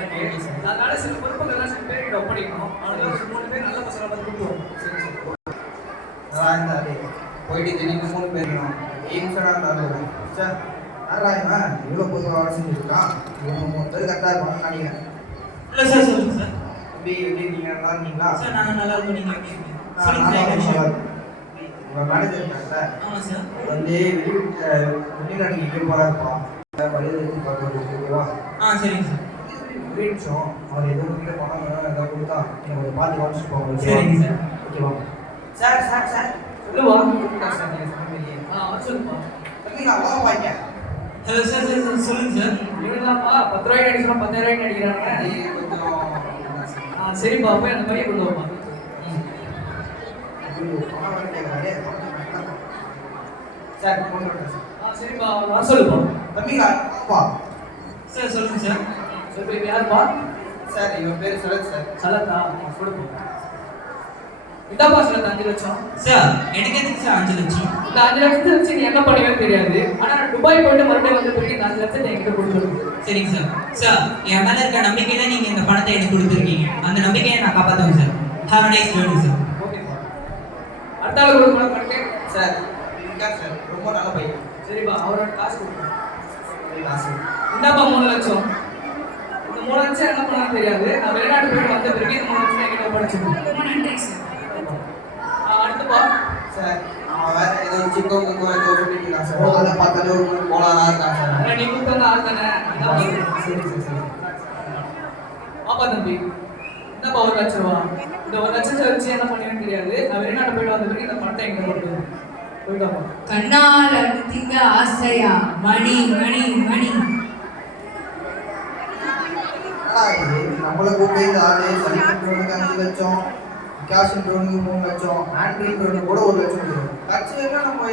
இருக்கு. அதனால சில பொறுப்புகள்லாம் சில பேர்கிட்ட ஒப்படைக்கணும். அதனால ஒரு 3 பேர் நல்ல பசங்களை பார்த்து கூப்பிடுவோம். சரி சரி அதான் இருந்தாரு போயிட்டு திடீர்னு 3 பேர் எய்ம்ஸடாக இருந்தாலும் சார் யாரா இவன் இவ்வளோ பொதுவாக வேலை செஞ்சுருக்கான் இவங்க 3 பேர் கரெக்டாக இருப்பாங்கன்னு நினைக்கிறேன். இல்லை சார் சொல்லுங்கள் சார். எப்படி எப்படி நீங்கள் நல்லா இருக்கீங்களா? சார் நாங்கள் நல்லா இருக்கோம். நீங்கள் எப்படி இருக்கீங்க? உங்கள் மேனேஜர் இருக்காங்க சார். ஆமாம் சார். வந்து வெளிநாட்டுக்கு இங்கே போகிறாருப்பா வழியில் எடுத்து பார்த்து ஓகேவா? சரிங்க சார். ஒரே நிமிஷம் அவர் எதுவும் வீட்டில் பணம் ஏதாவது கொடுத்தா நீங்கள் ஒரு பார்த்து கவனிச்சுட்டு போங்க. சரிங்க சார். ஓகேவா? சார் சார் சார் சொல்லுவா. சார் நீங்கள் சொன்ன மாதிரியே சொல்லுப்பா. தம்பி நான் வாங்க பாய்ங்க. ஹலோ சார் சார் சார் சொல்லுங்கள் சார். இவங்களாம்ப்பா 10 ரூபாய்க்கு அடிச்சா 10,000 ரூபாய்க்கு அடிக்கிறாங்க. கொஞ்சம் சரிப்பா போய் அந்த பையன் கொண்டு வாப்பா. சார் கொண்டு வரேன் சார். சரிப்பா நான் சொல்லுப்பா. தம்பிங்களா அப்பா சார் சொல்லுங்கள் சார். சொல்லு இது யாருப்பா? சார் இவன் பேர் சரத் சார். சலத்தா சொல்லுப்பா. இதாப்பா சலத்தா 5 லட்சம். சார் எனக்கு எதுக்கு சார் 5 லட்சம்? இந்த 5 லட்சத்தை வச்சு நீ என்ன பண்ணுவேன்னு தெரியாது. ஆனா நான் துபாய் போயிட்டு மறுபடியும் வந்த பிறகு இந்த 5 லட்சத்தை என்கிட்ட கொடுத்துருங்க. சரிங்க சார். சார் என் மேலே இருக்க நம்பிக்கையில நீங்கள் இந்த பணத்தை எனக்கு கொடுத்துருக்கீங்க. அந்த நம்பிக்கையை நான் காப்பாற்றுவேன் sir. Have a nice journey sir. ஓகேப்பா. அடுத்த ஆள் கொடுக்கணும் கரெக்டே. சார் இருக்கார் சார் ரொம்ப நல்ல பையன். சரிப்பா அவரோட காசு கொடுக்கணும். காசு இந்தாப்பா 3 லட்சம். இந்த 3 லட்சம் என்ன பண்ணாலும் தெரியாது. நான் வெளிநாட்டு போயிட்டு வந்த பிறகு இந்த 3 லட்சம் என்கிட்ட படிச்சுக்கணும். ரொம்ப நன்றி சார். அடுத்துப்பா சார் அவன் வேற ஏதோ சிக்கன் ஏதோ சொல்லிட்டு இருக்கான் சார். அதை பார்த்தாலே ஒரு போலானா இருக்கான் சார். நீ கொடுத்தா ஆள் தானே. சரி சரி சரி பாப்பா தம்பி இந்தாப்பா 1 லட்சம் ரூபா. இந்த 1 லட்சத்தை வச்சு என்ன பண்ணுவேன்னு தெரியாது. நான் வெளிநாட்டு போயிட்டு வந்த பிறகு இந்த பணத்தை என்கிட்ட கொடுத்துருவேன். போயிட்டாப்பா. கண்ணால் திங்க ஆசையா மணி மணி மணி. நம்மளை கூப்பிட்டு இந்த ஆளு சரி பண்ணுறவனுக்கு 5 லட்சம், கேஷ் பண்ணுறவனுக்கு 3 லட்சம், ஹேண்ட் பண்ணுறவனுக்கு கூட 1 லட்சம் கொடுக்கும். கட்சியெல்லாம் நம்ம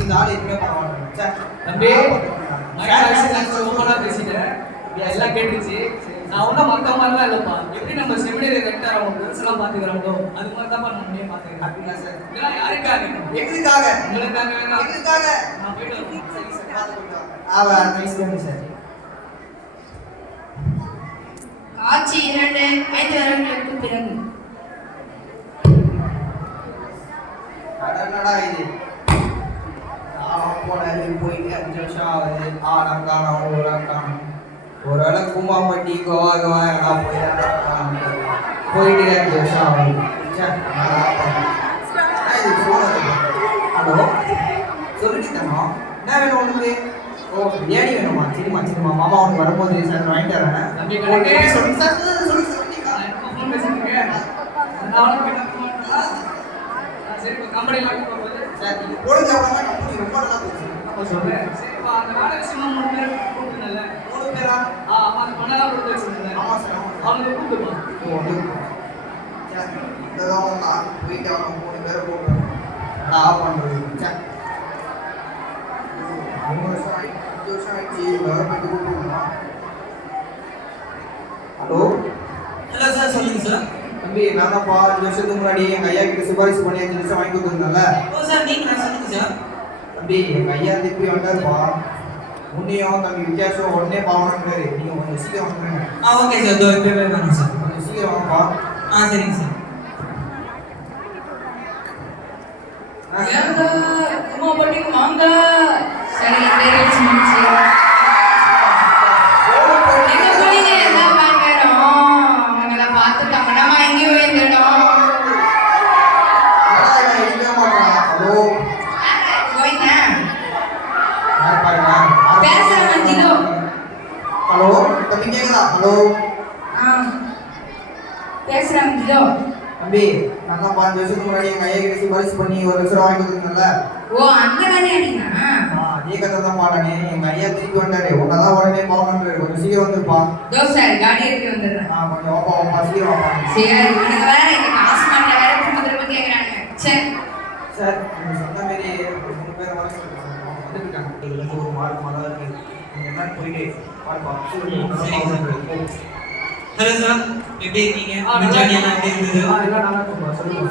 இந்த ஆள் எதுவுமே பண்ண மாட்டோம் சார். தம்பி ஓப்பனா பேசிட்டேன். எல்லாம் கேட்டுச்சு. நான் ஒன்றும் மற்ற மாதிரிலாம் இல்லைப்பா. எப்படி நம்ம செமினரி ரெக்டர் அவங்க புதுசெல்லாம் பார்த்துக்கிறாங்களோ அது மாதிரி தான் நான் முடியும் பார்த்துக்கிறேன். அப்படிங்களா சார்? இதெல்லாம் யாருக்காக? எங்களுக்காக உங்களுக்காக வேணாம். எங்களுக்காக நான் போயிட்டு வரேன். சரி சார் பார்த்துக்கலாம். Nice journey sir. காட்சி 2 5 வருடங்களுக்கு பிறகு. என்னடா இது போனது போயிட்டு 5 வருஷம் ஆகுது. ஆனா காணும் ஒரு காணும் ஒரு வேளை கூமாம்பட்டி கோவா கோவா எல்லாம் போயிட்டு 5 வருஷம் ஆகுது. இது ஃபோன். ஹலோ சொல்லிட்டு தரோம். என்ன வேணும் உனக்கு? ஓ பிரியாணி வேணுமா? சரிம்மா சரிம்மா மாமா உனக்கு வரும்போது சார் வாங்கிட்டு வரேன். தம்பி சொல்லி சார் சொல்லி ஃபோன் பேசிட்டு நான் சரி கம்பெனிலாம் போகும்போது சார் நீங்கள் போடுங்க அவ்வளோதான். கம்பெனி ரொம்ப நல்லா போச்சு. அப்போ சொல்கிறேன். சரிப்பா அந்த வேலை விஷயமா 3 பேர் கூப்பிட்டுனல. 3 பேரா? ஆமா அந்த பணம் கொடுத்து வச்சுருந்தேன். ஆமாம் சார் ஆமாம் சார். அவங்க கூப்பிட்டுப்பா. ஓ சார் இதெல்லாம் நான் போயிட்டு அவங்க 3 பேரை கூப்பிடுறேன். நான் பண்ணுறது சார் 3 வருஷம் ஆயிடுச்சு 5 வருஷம் ஆயிடுச்சு. கவர்மெண்ட் கூப்பிடுமா? ஹலோ ஹலோ சார் சொல்லுங்கள் சார். தம்பி நானப்பா 5 வருஷத்துக்கு முன்னாடி எங்கள் ஐயா கிட்ட சிபாரிசு பண்ணி 5 லட்சம் வாங்கி கொடுத்துருந்தால. ஓ சார் நீங்கள் சொல்லுங்கள் சார். தம்பி எங்கள் ஐயா திருப்பி வந்தாருப்பா. முன்னையும் தம்பி வித்தியாசம் உடனே பாவனாரு. நீங்கள் கொஞ்சம் சீக்கிரம் வந்துருங்க. Okay sir. இதோ இப்போவே வேணும் சார். கொஞ்சம் சீக்கிரம் வாங்கப்பா. சரிங்க சார். ஏங்க குமாம்பட்டிக்கு வாங்க. சரி பேர் வச்சு முடிச்சு. எங்க போனீங்க? எல்லாம் பார்க்கணும். அவங்கள பார்த்துட்டாங்க. நம்ம எங்கேயும் போயிருந்தோம். ஹலோ போயிங்க பாருங்க பேசுறேன் ஜிலோ. ஹலோ தம்பி கேக்குதா? ஹலோ பேசுறேன் ஜிலோ. தம்பி நான் தான் 5 வருஷத்துக்கு முன்னாடி எங்கள் ஐயா கிட்ட சிபாரிசு பண்ணி 1 லட்சம் வாங்கி கொடுத்துருந்தேன்ல. ஓ அந்த வேலையா நீங்க? அதே கதை தான் பாடனே. எங்கள் ஐயா திருப்பி வந்தாரு. உன்னதான் உடனே பாவனாரு. கொஞ்சம் சீக்கிரம் வந்துருப்பா. சார் காடி எடுத்து வந்துடுறேன். கொஞ்சம் வாப்பா வாப்பா சீக்கிரம் வாப்பா. சரி இவனுக்கு வேற எங்க காசு மாட்ட வேற திரும்ப திரும்ப கேட்குறாங்க. சரி சார் நீங்கள் சொன்ன மாரி 3 பேர் வந்துருக்காங்க. இதுலேருந்து ஒரு மாதம் இருக்கு. நீங்கள் என்ன போயிட்டு பாருப்பா. ஹலோ சார் எப்படி இருக்கீங்க? ஜாலியெல்லாம் எப்படி இருந்தது? எல்லாம் நல்லா இருக்கும்பா. சொல்லுங்க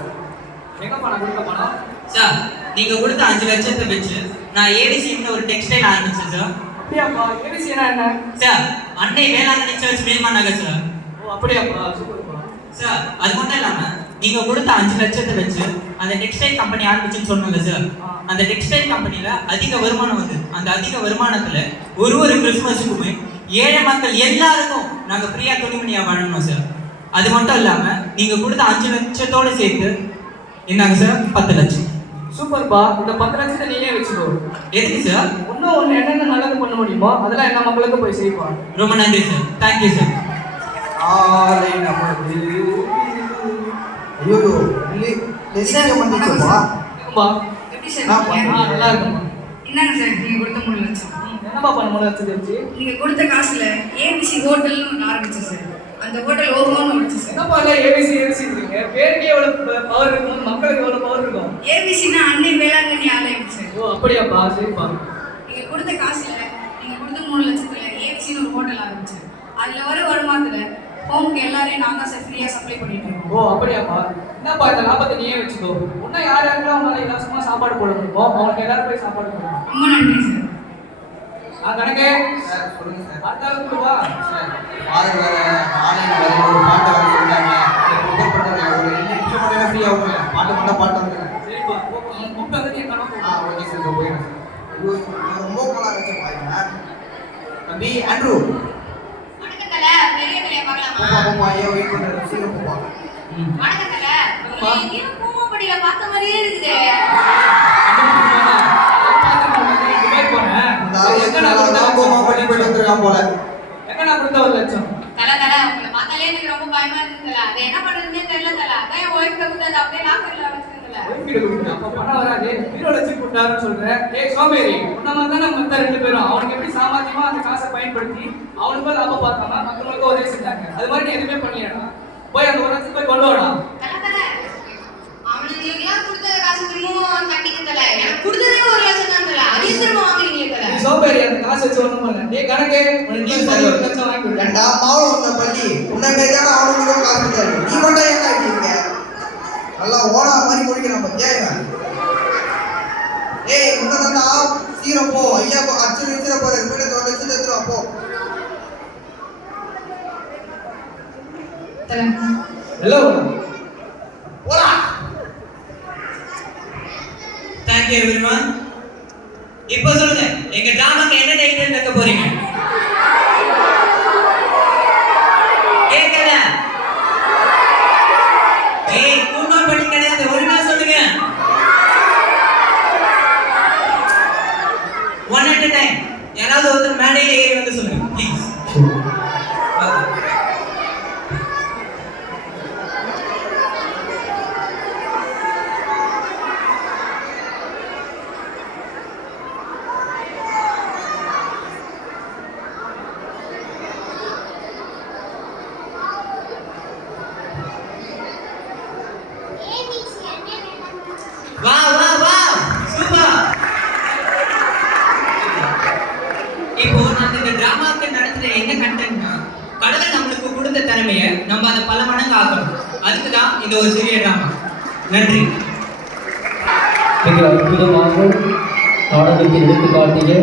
எங்கப்பா நான் கொடுத்த பணம்? சார் நீங்கள் கொடுத்த 5 லட்சத்தை வச்சு நான் ஏடிசின்னு ஒரு டெக்ஸ்டைல் ஆரம்பிச்சேன் சார். அப்படியாப்பா? ஏடிசினா என்ன? சார் அன்னை வேளாங்கண்ணி சர்ச் மேல்மா நகர் சார். ஓ அப்படியாப்பா, சூப்பர்ப்பா. சார் அது மட்டும் இல்லாம நீங்க கொடுத்த 5 லட்சத்தை வச்சு அந்த டெக்ஸ்டைல் கம்பெனி ஆரம்பிச்சுன்னு சொன்னோம்ல சார், அந்த டெக்ஸ்டைல் கம்பெனில அதிக வருமானம் வந்து அந்த அதிக வருமானத்துல ஒரு கிறிஸ்துமஸுக்குமே ஏழை மக்கள் எல்லாருக்கும் நாங்க ஃப்ரீயா துணிமணியா வழங்கணும் சார். அது மட்டும் இல்லாம நீங்க கொடுத்த 5 லட்சத்தோட சேர்த்து என்னங்க சார் 10 லட்சம். சூப்பர்ப்பா. இந்த 10 லட்சத்தை நீயே வச்சுக்கோ. எதுக்கு சார்? இன்னும் ஒன்று என்னென்ன நல்லது பண்ண முடியுமோ அதெல்லாம் எல்லா மக்களுக்கும் போய் செய்ப்பா. ரொம்ப நன்றி சார். Thank you sir. ஆலை நமது. ஐயோ டெசிஷன் பண்ணிச்சோப்பா. இருக்கும்பா. எப்படி சார் நான் இருக்கீங்க? நல்லா இருக்குமா. என்னங்க சார் நீங்க கொடுத்த 3 லட்சம்? என்னப்பா பண்ண 3 லட்சத்தை வச்சு? நீங்க கொடுத்த காசுல ஏபிசி ஹோட்டல்னு ஒன்று ஆரம்பிச்சேன் சார். அந்த ஹோட்டல் ஓஹோன்னு வச்சு சார். என்னப்பா எல்லாம் ஏபிசி இருக்கீங்க? பேருக்கே எவ்வளவு பவர் இருக்கும், மக்களுக்கு எவ்வளவு பவர் இருக்கும். ஏபிசினா அன்னை வேளாங்கண்ணி ஆலயம் சார். ஓ அப்படியாப்பா, சரிப்பா. நீங்க கொடுத்த காசுல நீங்க கொடுத்த 3 லட்சத்துல ஏபிசின்னு ஒரு ஹோட்டல் ஆரம்பிச்சேன். அதுல வர வருமானத்துல ஹோமுக்கு எல்லாரையும் நான் தான் சார் ஃப்ரீயா சப்ளை பண்ணிட்டு இருக்கோம். ஓ அப்படியாப்பா. என்னப்பா இந்த லாபத்தை நீயே வச்சுக்கோ. இன்னும் யார் யாருக்கெல்லாம் உங்களால இலவசமா சாப்பாடு போட முடியுமோ அவங்களுக்கு எல்லாரும் போய் சாப்பாடு போடணும். ரொம்ப நன்றி சார். கணக்கே சார் சொல்லுங்க சார். அடுத்த வா. சார் ஃபாதர் வேற ஆன்லைன் வேற ஒரு பாட்டு வர சொல்லிட்டாங்க. ப்ரிப்பேர் பண்ணுறேன். ஒரு 2 நிமிஷம் மட்டும் ஃப்ரீ ஆகுங்க. பாட்டு வந்துடுறேன். சரிப்பா, கூப்பிட்டு வந்து நீ கணக்கு ஓகே சார். போயிடுறேன் சார். ஐயோ நான் ரொம்ப கோலா வச்சேன் பாருங்க. தம்பி ஆண்ட்ரூ வணக்கத்துல பெரிய தலைய போப்பா பார்க்கலாமா? போப்பா ஐயா வெயிட் பண்ணுறேன். சீக்கிரம் போப்பா. வணக்கத்துல எங்கேயும் பூமாப்படியில பார்த்த மாதிரியே இருக்குது. இந்த ஆள் எத்தனை கோமா பண்ணி போயிட்டு வந்துருக்கான் போல. எங்க நான் கொடுத்த 1 லட்சம். தல உங்களை பார்த்தாலே எனக்கு ரொம்ப பயமா இருந்ததுல. அது என்ன பண்றதுன்னே தெரியல தல. அதான் என் ஒய்ஃப்ட கொடுத்து அதை அப்படியே லாக்கர்ல வச்சிருந்தல. ஒய்ஃபிட்ட கொடுக்குறேன். அப்ப பணம் வராது. பீரோல வச்சு கொடுத்தாருன்னு சொல்றேன். ஏய் சோமேரி, உன்ன மாதிரி தான் நம்ம மத்த 2 பேரும் அவனுக்கு எப்படி சாமர்த்தியமா அந்த காசை பயன்படுத்தி அவனுக்கும் லாபம் பார்க்காம மற்றவங்களுக்கும் உதவி செஞ்சாங்க. அது மாதிரி நீ எதுவுமே பண்ணிடா. போய் அந்த 1 லட்சம் போய் கொண்டு வாடா. தல அவனுக்கு எல்லாம் கொடுத்த காசு திரும்பவும் கட்டிக்க தல. எனக்கு கொடுத்ததே 1 லட்சம் தான் தல. அதையும் திரும்ப வாங்குறீங்க தல. நீ சோம்பேறி, அந்த காசு வச்சு ஒண்ணும் பண்ணல. டேய் கணக்கே, உனக்கு நீ சரி 1 லட்சம் வாங்கி கொடு. ஏண்டா மாவுல வந்த பள்ளி உன்னை மேஜான அவனுக்கு காசு கொடுத்தாரு. நீ மட்டும் என்ன ஆகிட்டீங்க? நல்லா ஓனா மாதிரி முடிக்கணும் பத்தியா இவன். ஏய் உன்னதாண்டா சீரம் போ. ஐயா அச்சு நிறுத்திட போற. போயிட்டு 1 லட்சம் எடுத்துருவா போ. தல ஹலோ. போடா. Thank you everyone. இப்போ சொல்லுங்க எங்க டிராமாக்கு என்ன டைட்டில் வைக்க போறீங்க? கேட்கல. ஏய் கூமா பண்ணி கிடையாது, ஒழுங்கா சொல்லுங்க. One at a time. யாராவது ஒருத்தர் மேடையில ஏறி வந்து சொல்லுங்க ப்ளீஸ். வா வா வா சூப்பர். இப்போ நான் இந்த டிராமாக்கு நடத்துற என்ன கண்டென்ட்னா, கடவுள் நம்மளுக்கு கொடுத்த திறமையை நம்ம அதை பல மடங்கு ஆக்கணும். அதுக்கு தான் இந்த ஒரு சிறிய டிராமா. நன்றி. மிக அற்புதமாக நாடகத்தை எடுத்து காட்டிய